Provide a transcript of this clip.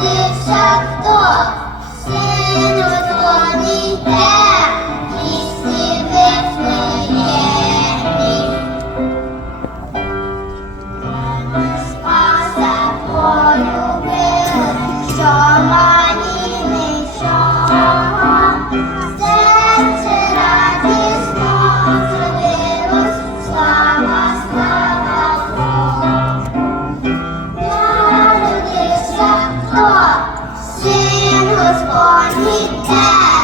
Народився хто, сину дзвонить. was born with.